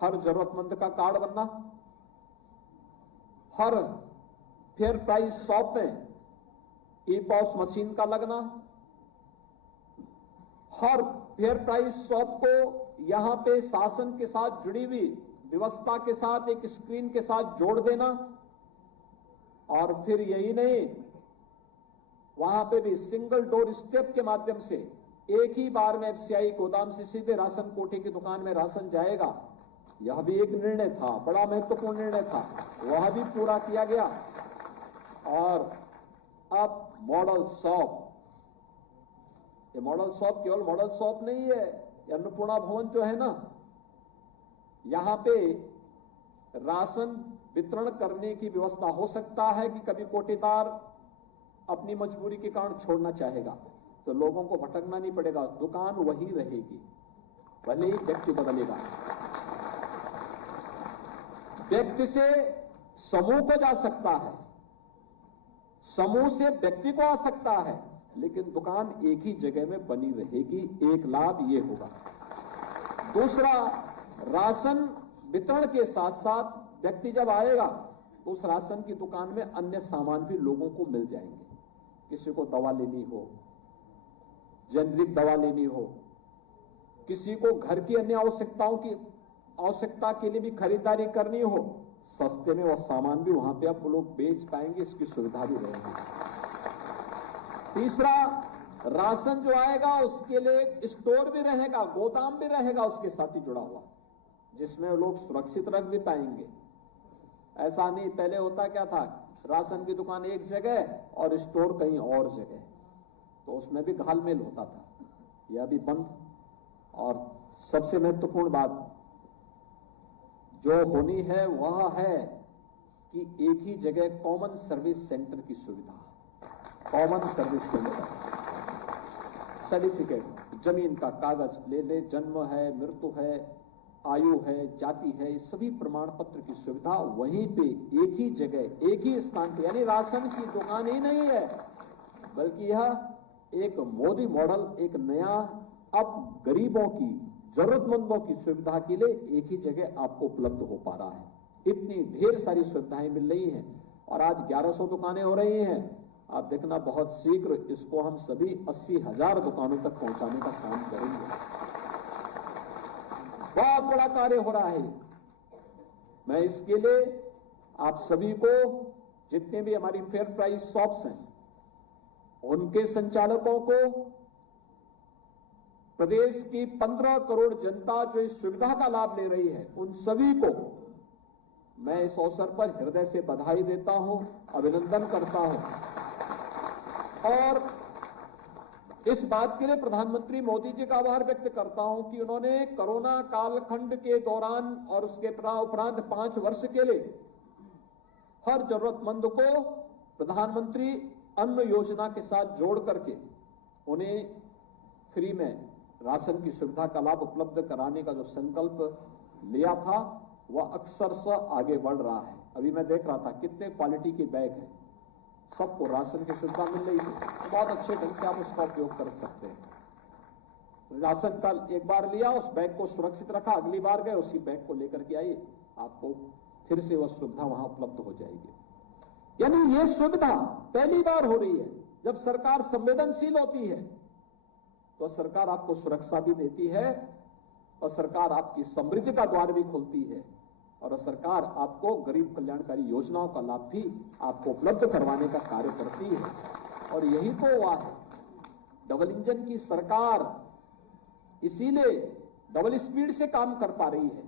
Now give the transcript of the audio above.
हर जरूरतमंद का कार्ड बनना, हर फेयर प्राइस शॉप में ई-पॉस मशीन का लगना, हर फेयर प्राइस शॉप को यहां पे शासन के साथ जुड़ी हुई व्यवस्था के साथ एक स्क्रीन के साथ जोड़ देना, और फिर यही नहीं, वहां पे भी सिंगल डोर स्टेप के माध्यम से एक ही बार में एफसीआई गोदाम से सीधे राशन कोटे की दुकान में राशन जाएगा। यह भी एक निर्णय था, बड़ा महत्वपूर्ण निर्णय था, वह भी पूरा किया गया। और अब मॉडल शॉप, ये मॉडल शॉप केवल मॉडल शॉप नहीं है, अन्नपूर्णा भवन जो है ना, यहां पे राशन वितरण करने की व्यवस्था हो सकता है कि कभी कोटेदार अपनी मजबूरी के कारण छोड़ना चाहेगा तो लोगों को भटकना नहीं पड़ेगा, दुकान वही रहेगी, भले ही व्यक्ति बदलेगा। व्यक्ति से समूह को जा सकता है, समूह से व्यक्ति को आ सकता है, लेकिन दुकान एक ही जगह में बनी रहेगी। एक लाभ ये होगा। दूसरा, राशन वितरण के साथ साथ व्यक्ति जब आएगा तो उस राशन की दुकान में अन्य सामान भी लोगों को मिल जाएंगे। किसी को दवा लेनी हो, जेनरिक दवा लेनी हो, किसी को घर की अन्य आवश्यकता के लिए भी खरीदारी करनी हो, सस्ते में वह सामान भी वहां पे आप लोग बेच पाएंगे, इसकी सुविधा भी रहेगी। तीसरा, राशन जो आएगा उसके लिए स्टोर भी रहेगा, गोदाम भी रहेगा उसके साथ ही जुड़ा हुआ, जिसमें लोग सुरक्षित रख भी पाएंगे। ऐसा नहीं, पहले होता क्या था, राशन की दुकान एक जगह और स्टोर कहीं और जगह, तो उसमें भी घालमेल होता था, यह भी बंद। और सबसे महत्वपूर्ण बात जो होनी है वह है कि एक ही जगह कॉमन सर्विस सेंटर की सुविधा, कॉमन सर्विस सेंटर, सर्टिफिकेट, जमीन का कागज ले ले, जन्म है, मृत्यु है, आयु है, जाति है, सभी प्रमाण पत्र की सुविधा वहीं पे एक ही जगह एक ही स्थान पे, यानी राशन की दुकान ही नहीं है, बल्कि यह एक मोदी मॉडल, एक नया, अब गरीबों की, जरूरतमंदों की सुविधा के लिए एक ही जगह आपको उपलब्ध हो पा रहा है। इतनी ढेर सारी सुविधाएं मिल रही हैं और आज 1100 दुकानें हो रही हैं। आप देखना बहुत शीघ्र इसको हम सभी 80,000 दुकानों तक पहुंचाने का काम करेंगे। बहुत बड़ा कार्य हो रहा है। मैं इसके लिए आप सभी को, जितने भी हमारी फेयर प्राइस शॉप्स हैं, उनके संचालकों को, प्रदेश की 15 करोड़ जनता जो इस सुविधा का लाभ ले रही है, उन सभी को मैं इस अवसर पर हृदय से बधाई देता हूं, अभिनंदन करता हूं और इस बात के लिए प्रधानमंत्री मोदी जी का आभार व्यक्त करता हूं कि उन्होंने कोरोना कालखंड के दौरान और उसके उपरांत 5 वर्ष के लिए हर जरूरतमंद को प्रधानमंत्री अन्न योजना के साथ जोड़ करके उन्हें फ्री में राशन की सुविधा का लाभ उपलब्ध कराने का जो संकल्प लिया था वह अक्सरशः आगे बढ़ रहा है। अभी मैं देख रहा था कितने क्वालिटी के बैग हैं, सबको राशन की सुविधा मिल रही है, तो बहुत अच्छे ढंग से आप उसका उपयोग कर सकते हैं। राशन का एक बार लिया, उस बैग को सुरक्षित रखा, अगली बार गए उसी बैग को लेकर के आइए, आपको फिर से वह सुविधा वहां उपलब्ध हो जाएगी। यानी यह सुविधा पहली बार हो रही है। जब सरकार संवेदनशील होती है तो सरकार आपको सुरक्षा भी देती है और सरकार आपकी समृद्धि का द्वार भी खोलती है और सरकार आपको गरीब कल्याणकारी योजनाओं का लाभ भी आपको उपलब्ध करवाने का कार्य करती है। और यही तो हुआ है, डबल इंजन की सरकार इसीलिए डबल स्पीड से काम कर पा रही है।